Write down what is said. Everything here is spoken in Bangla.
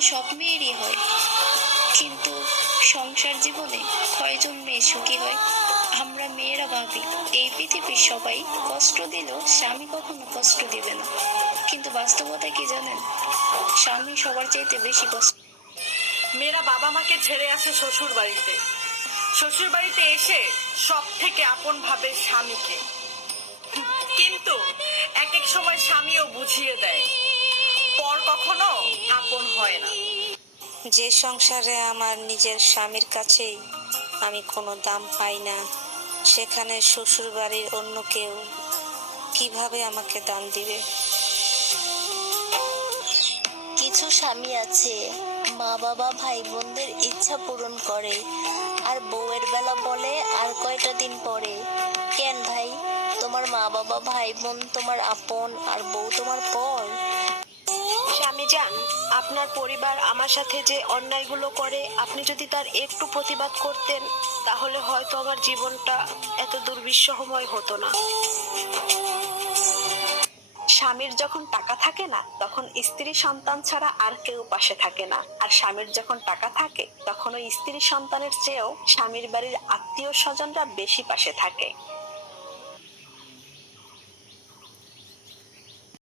সব মেয়েরই হয়। কিন্তু সংসার জীবনে কয়জন মেয়ে সুখী হয়? আমরা মেয়েরা ভাবি, এই পৃথিবীর সবাই কষ্ট দিলেও স্বামী কখনো কষ্ট দিবে না। কিন্তু বাস্তবতা কি জানেন? স্বামী সবার চাইতে বেশি কষ্ট মেয়েরা বাবা মাকে ছেড়ে আসে শ্বশুর বাড়িতে শ্বশুর বাড়িতে এসে সব থেকে আপন ভাবে স্বামীকে। কিন্তু এক এক সময় স্বামীও বুঝিয়ে দেয়। পর কখনো যে সংসারে আমার নিজের স্বামীর কাছেই আমি কোনো দাম পাই না, সেখানে শ্বশুর বাড়ির অন্য কেউ কীভাবে আমাকে দাম দিবে? কিছু স্বামী আছে মা বাবা ভাই বোনদের ইচ্ছা পূরণ করে, আর বউয়ের বেলা বলে আর কয়টা দিন পরে, কেন ভাই? তোমার মা বাবা ভাই বোন তোমার আপন, আর বউ তোমার পর? যান, আপনার পরিবার আমার সাথে যে অন্যায়গুলো করে, আপনি যদি তার একটু প্রতিবাদ করতেন, তাহলে হয়তো আমার জীবনটা এত দুর্বিষহময় হতো না। স্বামীর যখন টাকা থাকে না, তখন স্ত্রী সন্তান ছাড়া আর কেউ পাশে থাকে না। আর স্বামীর যখন টাকা থাকে, তখন ওই স্ত্রী সন্তানের চেয়েও স্বামীর বাড়ির আত্মীয় স্বজনরা বেশি পাশে থাকে।